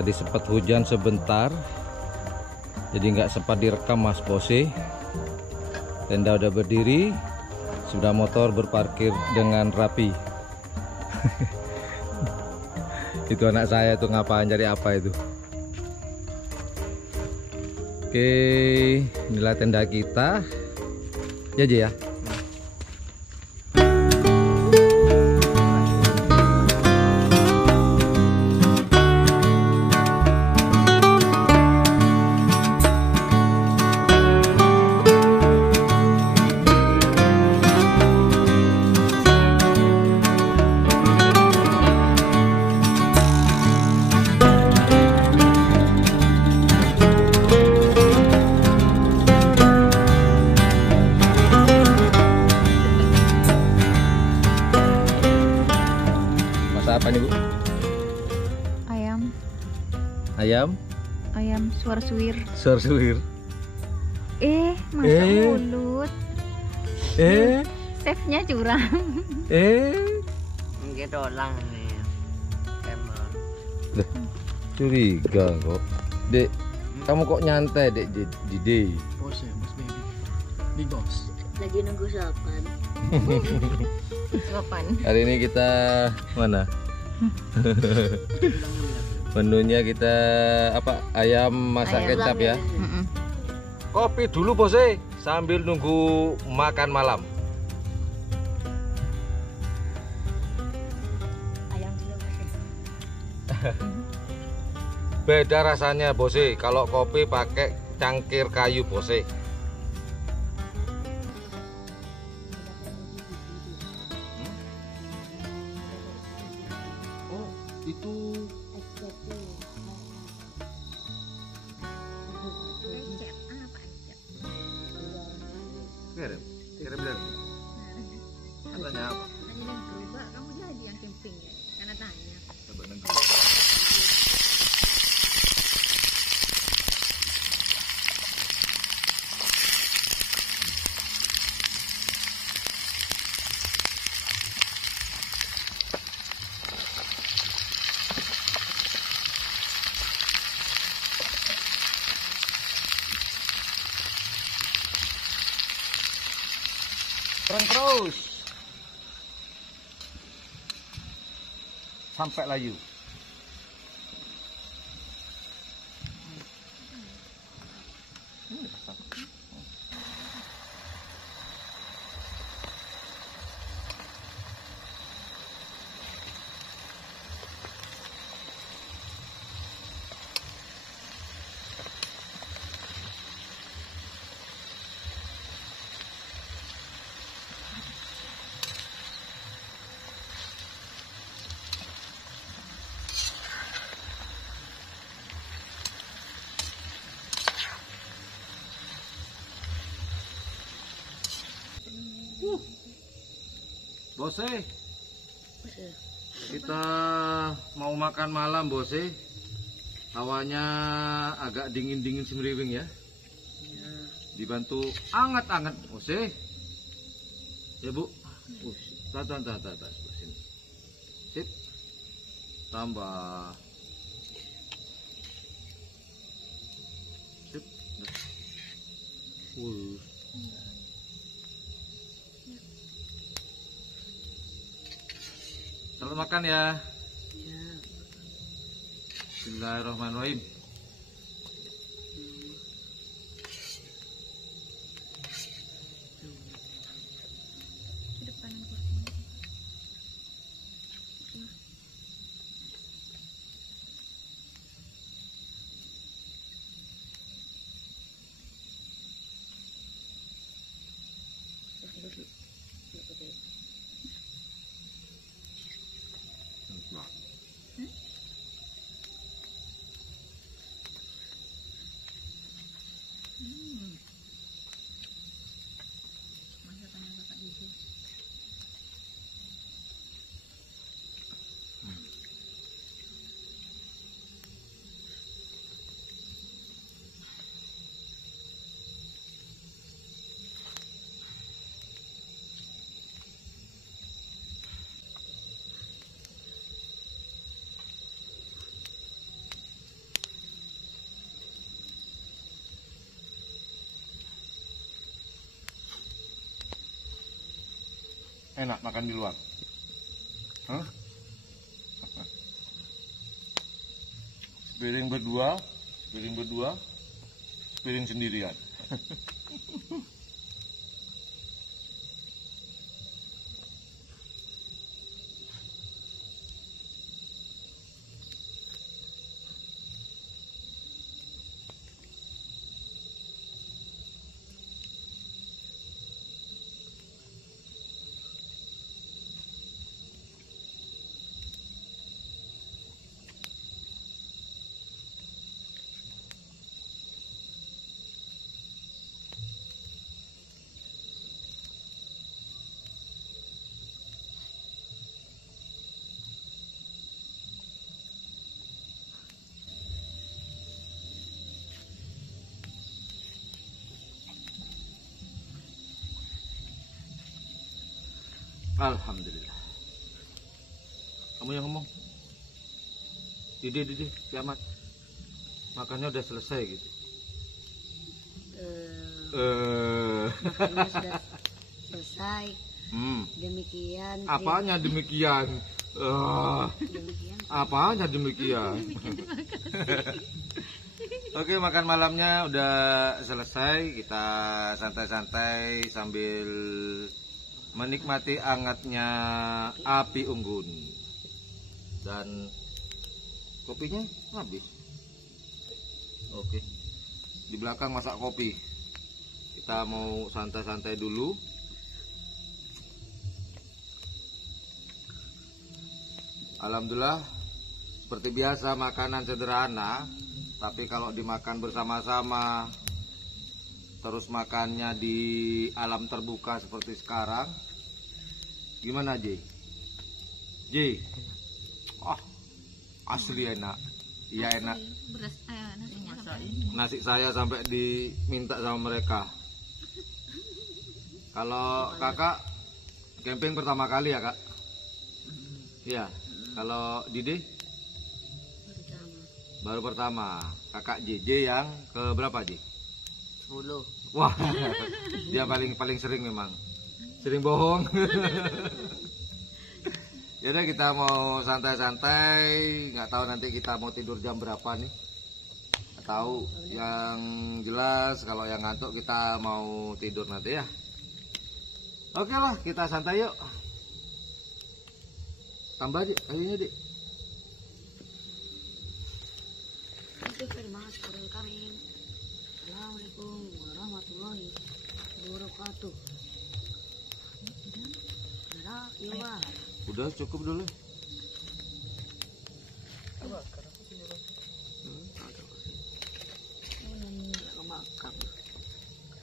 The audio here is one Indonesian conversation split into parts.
Tadi sempat hujan sebentar, jadi nggak sempat direkam Mas Bose. Tenda udah berdiri, sudah motor berparkir dengan rapi. Itu anak saya tuh ngapain, cari apa itu? Oke, inilah tenda kita. Ya aja ya. Apa nih Bu? Ayam. Ayam? Ayam suar-suwir. Suar-suwir. Masak mulut. Chefnya curang. Enggak dolang nih. Emang. Curiga kok. Dek, kamu kok nyantai Dek Dede? Bos ya, Bos Baby. Big Boss. Lagi nunggu sarapan. Kapan? Hari ini kita mana? Menunya kita apa? Ayam masak kecap ya. Kopi dulu Bose sambil nunggu makan malam. Ayam dulu Beda rasanya Bose kalau kopi pakai cangkir kayu Bose. Itu kirim dari katanya apa? Kamu jadi yang camping ya? Karena tanya. Coba nunggu. Terus sampai layu. Bose, kita mau makan malam Bose. Hawanya agak dingin-dingin semriwing ya. Dibantu anget-anget Bose. Ya Bu. Tahan. Sini. Sip. Tambah. Sip. Selamat makan ya. Bismillahirrahmanirrahim. Enak makan di luar. Hah? Piring berdua, piring sendirian. Alhamdulillah. Kamu yang ngomong. Didi, kiamat. Makannya udah selesai gitu. Makannya sudah selesai. Demikian. Apanya demikian? Demikian. Apanya demikian? Oke, makan malamnya udah selesai. Kita santai-santai sambil menikmati hangatnya api unggun. Dan kopinya habis. Oke. Di belakang masak kopi. Kita mau santai-santai dulu. Alhamdulillah, seperti biasa makanan sederhana, tapi kalau dimakan bersama-sama, terus makannya di alam terbuka seperti sekarang, gimana Ji? Ji, asli enak, iya enak. Beras nasinya Nasi saya sampai diminta sama mereka. Kalau kakak camping pertama kali ya kak? Iya. Kalau Didi? Baru pertama. Kakak JJ yang ke berapa Ji? 10. Wah, dia paling sering memang. Sering bohong. Yaudah kita mau santai-santai. Nggak tahu nanti kita mau tidur jam berapa nih. Nggak tahu. Yang jelas kalau yang ngantuk kita mau tidur nanti ya. Oke lah, kita santai yuk. Tambah Dik, kayunya Dik. Oke, terima kasih kami. Assalamualaikum warahmatullahi wabarakatuh. Udah cukup dulu. Kebakar.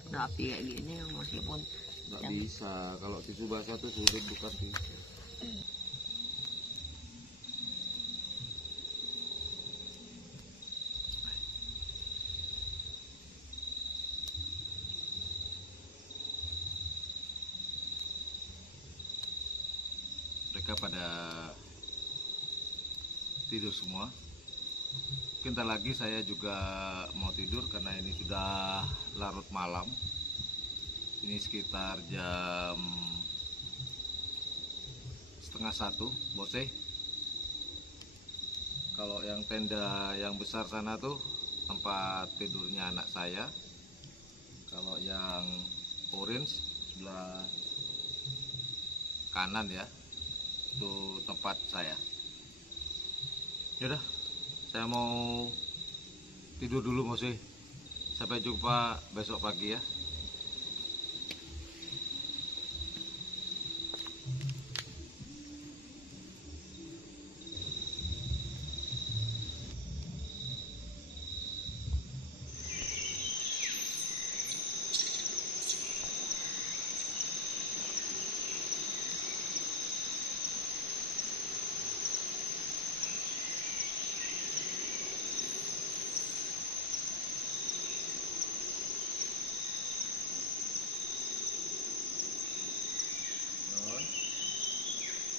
Udah api kayak gini meskipun Nggak bisa, kalau tisu basah tuh sulit bukan tisu. Mereka pada tidur semua. Bentar lagi saya juga mau tidur karena ini sudah larut malam. Ini sekitar jam 12:30, Bose. Kalau yang tenda yang besar sana tuh tempat tidurnya anak saya. Kalau yang orange sebelah kanan ya, itu tempat saya. Yaudah, saya mau tidur dulu Bose. Sampai jumpa besok pagi ya.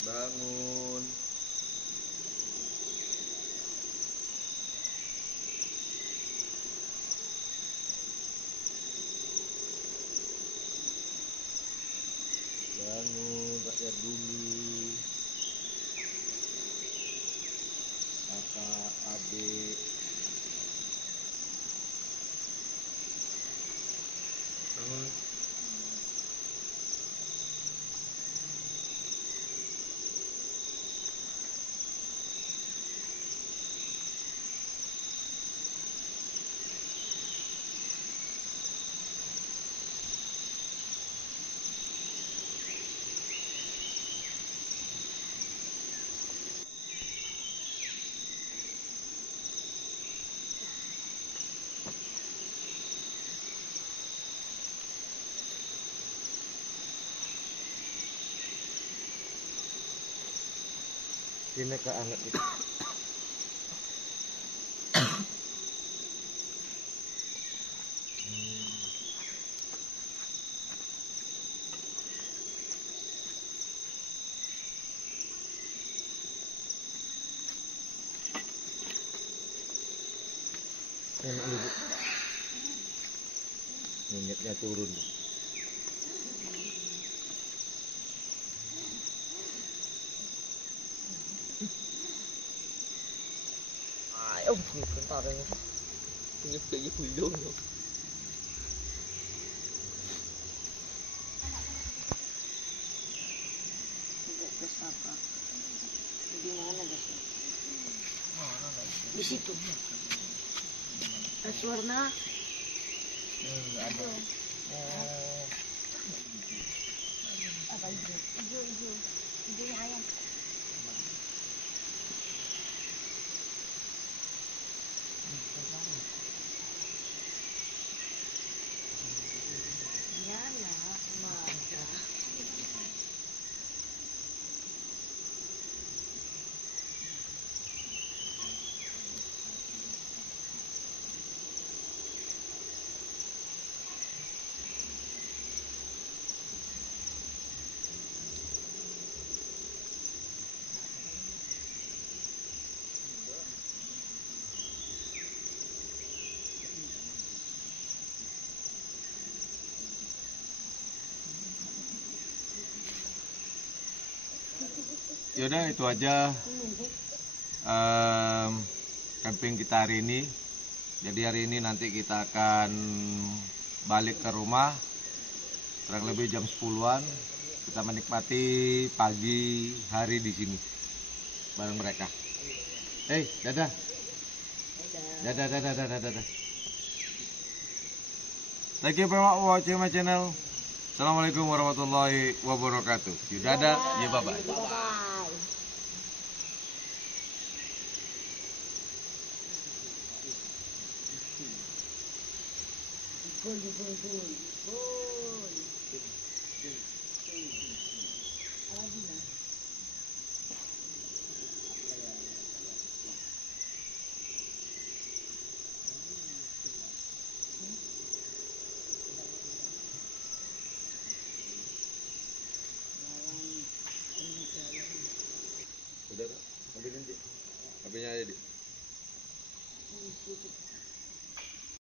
Bangun. Bangun. ya bumi, kakak, adik, terus ini keanget itu. Enak nih bu, minyaknya turun. Ayo, bentar ya. Ini kayak belum loh. Gas apa? Di mana gasnya? Di situ. Gas warna. Ada. Apa hijau? Hijau. Hijaunya ayam. Nyala, mata. Yaudah itu aja camping kita hari ini. Jadi hari ini nanti kita akan balik ke rumah kurang lebih jam 10-an. Kita menikmati pagi hari di sini bareng mereka. Dadah. Dadah. Thank you very much for watching my channel. Assalamualaikum warahmatullahi wabarakatuh. Dadah, bye-bye. Gol. Aladina.